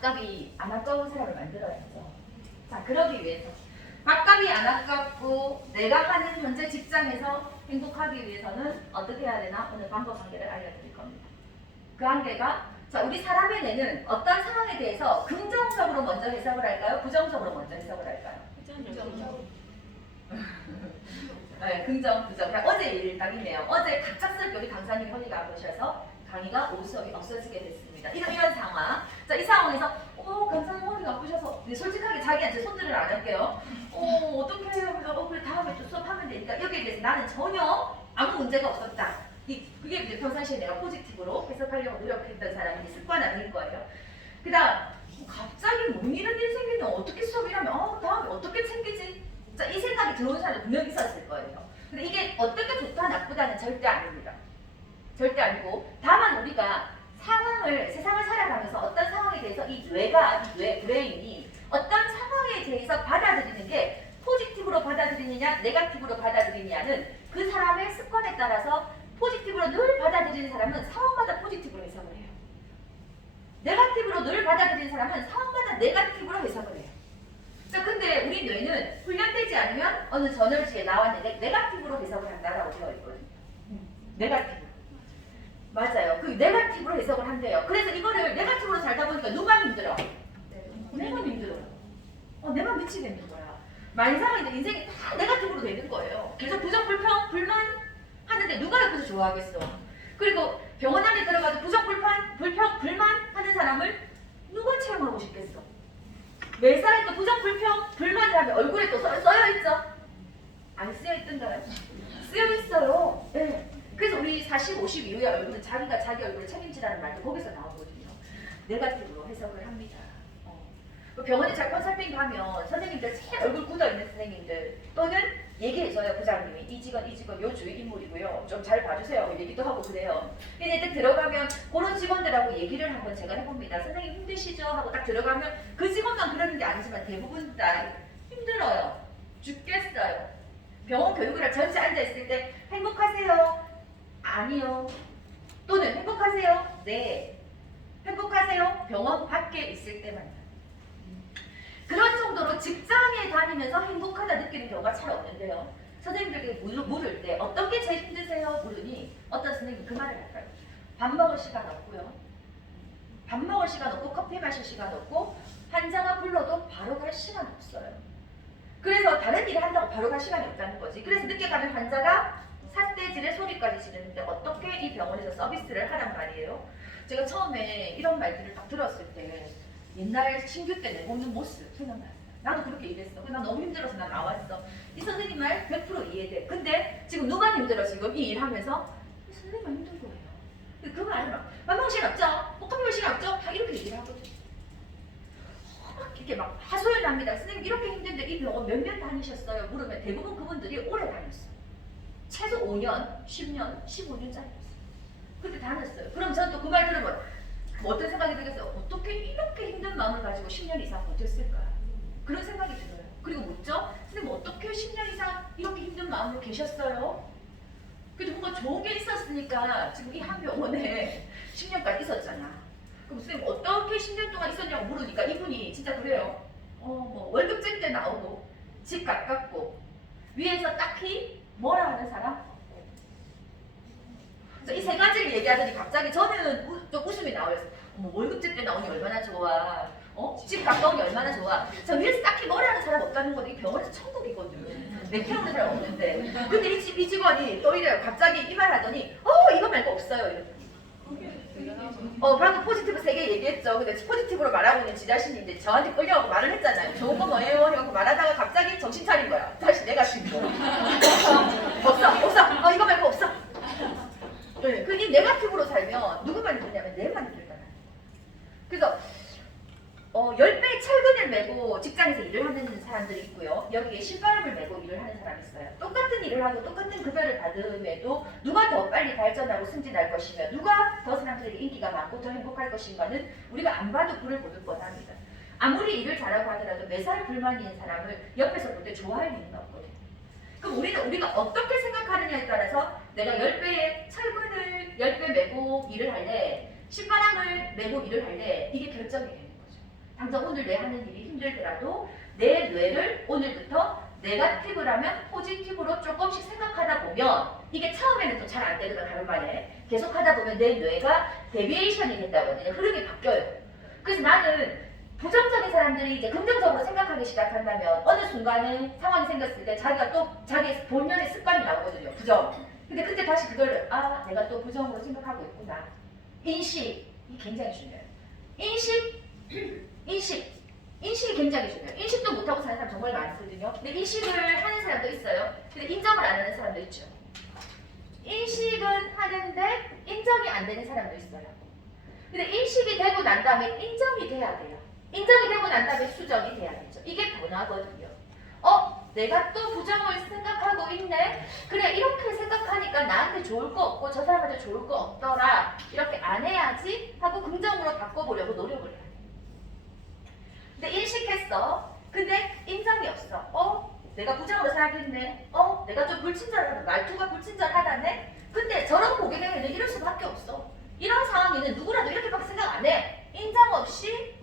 밥값이 안 아까운 사람을 만들어야죠. 자, 그러기 위해서 밥값이 안 아깝고 내가 하는 현재 직장에서 행복하기 위해서는 어떻게 해야 되나? 오늘 방법 한 개를 알려드릴 겁니다. 그 한 개가, 자, 우리 사람의 뇌는 어떤 상황에 대해서 긍정적으로 먼저 해석을 할까요? 부정적으로 먼저 해석을 할까요? 부정적으로. 네, 긍정, 부정. 그냥 어제 일을 딱 있네요. 어제 갑작스럽게 우리 강사님이 허리가 아프셔서 강의가 오후 수업이 없어지게 됐습니다. 이런 상황. 자, 이 상황에서 강사님 허리가 아프셔서 솔직하게 자기한테 손들을 안 할게요. 어떻게 해요? 그래 다음에 또 수업하면 되니까 여기에 대해서 나는 전혀 아무 문제가 없었다. 그게 이제 평상시에 내가 포지티브로 해석하려고 노력했던 사람이 습관화된 거예요. 그 다음 갑자기 뭐 이런 일 생기면 어떻게 수업을 하면 다음에 어떻게 챙기지? 자, 이 생각이 들어온 사람이 분명히 있었을 거예요. 근데 이게 어떻게 좋다 나쁘다는 절대 아닙니다. 절대 아니고 다만 우리가 세상을 살아가면서 어떤 상황에 대해서 이 브레인이 어떤 상황에 대해서 받아들이는 게 포지티브로 받아들이느냐 네거티브로 받아들이느냐는 그 사람의 습관에 따라서 포지티브로 늘 받아들이는 사람은 상황마다 포지티브로 해석을 해요. 네거티브로 늘 받아들이는 사람은 상황마다 네거티브로 해석을 해요. 자, 근데 우리 뇌는 훈련되지 않으면 어느 저널지에 나왔는데 네거티브로 해석을 한다라고 되어 있거든요. 네거티브. 맞아요. 그 네거티브로 해석을 한대요. 그래서 이거를 네거티브로 살다 보니까 누가 힘들어? 내가 힘들어. 내가 미치겠는 거야. 만상인데 인생이 다 네거티브로 되는 거예요. 그래서 부정, 불평, 불만 하는데 누가 옆에서 좋아하겠어? 그리고 병원 안에 들어가도 부정, 불평, 불만 하는 사람을 누가 채용하고 싶겠어? 매사에 또 부정, 불평, 불만을 하면 얼굴에 또 써여 있죠? 안 쓰여 있던가요? 쓰여 있어요. 네. 그래서 우리 40, 50 이후의 얼굴은 자기가 자기 얼굴을 책임지라는 말도 거기서 나오거든요. 네거티브로 해석을 합니다. 병원에 잘 컨설팅 가면 선생님들 제일 얼굴 굳어있는 선생님들 또는 얘기해줘요. 부장님이 이 직원 요 주위 인물이고요. 좀 잘 봐주세요. 얘기도 하고 그래요. 근데 딱 들어가면 그런 직원들하고 얘기를 한번 제가 해봅니다. 선생님 힘드시죠? 하고 딱 들어가면 그 직원만 그러는 게 아니지만 대부분 다 힘들어요. 죽겠어요. 병원 교육을 전체 앉아있을 때 행복하세요? 아니요. 또는 행복하세요? 네. 행복하세요? 병원 밖에 있을 때만. 그런 정도로 직장에 다니면서 행복하다 느끼는 경우가 잘 없는데요. 선생님들에게 물을 때 어떤 게 제일 힘드세요? 물으니 어떤 선생님이 그 말을 할까요? 밥 먹을 시간 없고요. 밥 먹을 시간 없고 커피 마실 시간 없고 환자가 불러도 바로 갈 시간 없어요. 그래서 다른 일을 한다고 바로 갈 시간이 없다는 거지. 그래서 늦게 가면 환자가 삿대질의 소리까지 지르는데 어떻게 이 병원에서 서비스를 하란 말이에요. 제가 처음에 이런 말들을 딱 들었을 때 옛날 신규 때 내보는 모습 생각났어요. 나도 그렇게 일했어. 난 너무 힘들어서 나 나왔어. 이 선생님 말 100% 이해돼. 근데 지금 누가 힘들어 지금 이 일하면서? 이 선생님만 힘든 거예요. 그 말을 밥 먹을 시간 없죠? 커피 먹을 시간 없죠? 다 이렇게 얘기를 하거든요. 이렇게 막 하소연 납니다. 선생님 이렇게 힘든데 이 병원 몇 년 다니셨어요? 물으면 대부분 그분들이 오래 다녔어요. 최소 5년, 10년, 15년짜리였어요. 그때 다녔어요. 그럼 저는 또 그 말 들으면 어떤 생각이 들겠어요? 어떻게 이렇게 힘든 마음을 가지고 10년 이상 버텼을까? 그런 생각이 들어요. 그리고 묻죠? 선생님 어떻게 10년 이상 이렇게 힘든 마음으로 계셨어요? 그래도 뭔가 좋은 게 있었으니까 지금 이 한 병원에 10년까지 있었잖아. 그럼 선생님 어떻게 10년 동안 있었냐고 물으니까 이분이 진짜 그래요. 뭐 월급쟁 때 나오고 집 가깝고 위에서 딱히 뭐라 하는 사람? 이 세 가지를 얘기하더니 갑자기 저는 좀 웃음이 나와요. 월급제 때 나오니 얼마나 좋아. 집 가까우니 얼마나 좋아. 저 위에서 딱히 뭐라는 사람 없다는 건데 이 병원에서 천국이거든. 내 키우는 사람 없는데. 근데 이 직원이 또 이래요. 갑자기 이 말 하더니 이거 말고 없어요. 방금 포지티브 3개 얘기했죠. 근데 포지티브로 말하고 있는 지 자신인데 저한테 끌려가고 말을 했잖아요. 좋은 거 뭐예요? 하고 말하다가 갑자기 정신 차린 거야. 다시 내가 신고. 없어. 이거 말고 없어. 네, 이 네거티브로 살면 누구만 힘드냐면 내만 힘들잖아요. 그래서 10배의 철근을 메고 직장에서 일을 하는 사람들이 있고요. 여기에 신바람을 메고 일을 하는 사람이 있어요. 똑같은 일을 하고 똑같은 급여를 받음에도 누가 더 빨리 발전하고 승진할 것이며 누가 더 사람들에게 인기가 많고 더 행복할 것인가는 우리가 안 봐도 불을 보듯 뻔합니다. 아무리 일을 잘하고 하더라도 매사에 불만이 있는 사람을 옆에서 볼 때 좋아할 이유는 없거든요. 그럼 우리가 어떻게 생각하느냐에 따라서 내가 10배의 철근을 10배 메고 일을 할래, 신바람을 메고 일을 할래, 이게 결정이 되는 거죠. 당장 오늘 내 하는 일이 힘들더라도 내 뇌를 오늘부터 네거티브라면 포지티브로 조금씩 생각하다 보면 이게 처음에는 또 잘 안 되거든. 다른 말에 계속 하다 보면 내 뇌가 데비에이션이 된다고 하거든요. 흐름이 바뀌어요. 그래서 나는 부정적인 사람들이 이제 긍정적으로 생각하기 시작한다면 어느 순간에 상황이 생겼을 때 자기가 또 자기 본연의 습관이 나오거든요. 부정. 근데 그때 다시 그걸 내가 또 부정으로 생각하고 있구나. 인식이 굉장히 중요해요. 인식이 굉장히 중요해요. 인식도 못하고 사는 사람 정말 많거든요. 근데 인식을 하는 사람도 있어요. 근데 인정을 안 하는 사람도 있죠. 인식은 하는데 인정이 안 되는 사람도 있어요. 근데 인식이 되고 난 다음에 인정이 돼야 돼요. 인정이 되고 난 다음에 수정이 돼야 되죠. 이게 변화거든요. 내가 또 부정을 생각하고 있네. 그래, 이렇게 생각하니까 나한테 좋을 거 없고 저 사람한테 좋을 거 없더라. 이렇게 안 해야지 하고 긍정으로 바꿔보려고 노력을 해요. 근데 인식했어. 근데 인정이 없어. 내가 부정으로 생각했네. 내가 좀 불친절하다. 말투가 불친절하다네. 근데 저런 고객에게는 이럴 수밖에 없어. 이런 상황에는 누구라도 이렇게밖에 생각 안 해. 인정 없이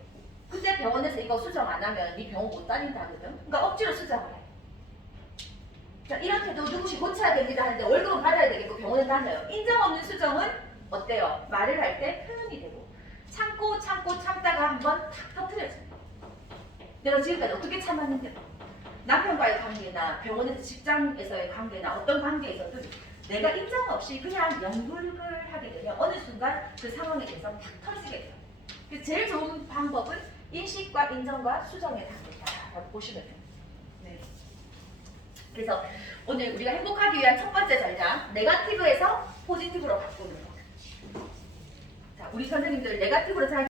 그때 병원에서 이거 수정 안 하면 네 병원 못 다닌다거든. 그러니까 억지로 수정을 해. 자, 이렇게도 누구시 고쳐야 됩니다 하는데 월급은 받아야 되겠고 병원에 다녀요. 인정 없는 수정은 어때요? 말을 할 때 표현이 되고 참다가 한번 탁 터뜨려져. 내가 지금까지 어떻게 참았는데 남편과의 관계나 병원에서 직장에서의 관계나 어떤 관계에서든 내가 인정 없이 그냥 연극을 하게 되면 어느 순간 그 상황에 대해서 탁 터지게 돼요. 그래서 제일 좋은 방법은 인식과 인정과 수정의 단계다라고 보시면 돼요. 네. 그래서 오늘 우리가 행복하기 위한 첫 번째 전략, 네거티브에서 포지티브로 바꾸는 거. 자, 우리 선생님들 네거티브로 생각